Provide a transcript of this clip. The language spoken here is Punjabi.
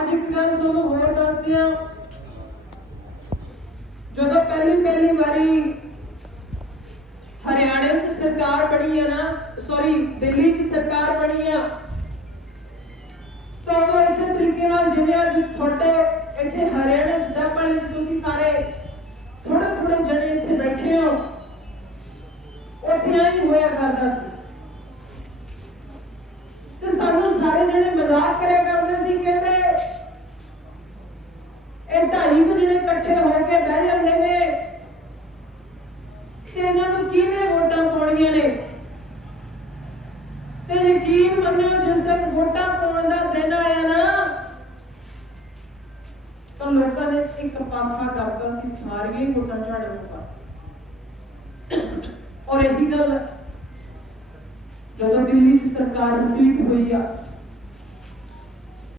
ਅੱਜ ਇੱਕ ਗੱਲ ਤੁਹਾਨੂੰ ਹੋਰ ਦੱਸਦੇ ਆ ਜਦੋਂ ਪਹਿਲੀ ਪਹਿਲੀ ਵਾਰੀ ਹਰਿਆਣੇ 'ਚ ਸਰਕਾਰ ਬਣੀ ਆ ਨਾ ਸੌਰੀ ਦਿੱਲੀ 'ਚ ਸਰਕਾਰ ਬਣੀ ਆ, ਤਾਂ ਉਦੋਂ ਇਸੇ ਤਰੀਕੇ ਨਾਲ ਜਿਵੇਂ ਅੱਜ ਤੁਹਾਡੇ ਇੱਥੇ ਹਰਿਆਣੇ 'ਚ ਦਾਪਾਲੀ 'ਚ ਤੁਸੀਂ ਸਾਰੇ ਥੋੜੇ ਥੋੜੇ ਜਣੇ ਇੱਥੇ ਬੈਠੇ ਹੋ, ਉੱਥੇ ਆਈ ਹੋਇਆ ਕਰਦਾ ਸੀ। ਤੇ ਸਾਨੂੰ ਸਾਰੇ ਜਣੇ ਮਜ਼ਾਕ ਕਰਿਆ ਕਰਦੇ ਸੀ ਇਹ ਢਾਈ ਕੁ ਜਿਹੜੇ ਇਕੱਠੇ ਹੋ ਕੇ ਬਹਿ ਜਾਂਦੇ ਨੇ। ਤੇ ਇਹਨਾਂ ਨੂੰ ਕਿਹਨੇ ਵੋਟਾਂ ਪਾਉਣੀਆਂ ਨੇ? ਤੇ ਯਕੀਨ ਮੰਨੋ ਜਿਸ ਦਿਨ ਵੋਟਾਂ ਪਾਉਣ ਦਾ ਦਿਨ ਆਇਆ ਨਾ, ਤਾਂ ਲੋਕਾਂ ਨੇ ਇੱਕ ਪਾਸਾ ਕਰਤਾ ਸੀ, ਸਾਰੀਆਂ ਹੀ ਵੋਟਾਂ ਝਾੜੂ ਪਾ ਔਰ ਇਹੀ ਗੱਲ ਜਦੋਂ ਦਿੱਲੀ 'ਚ ਸਰਕਾਰ ਰਿਪੀਟ ਹੋਈ ਆ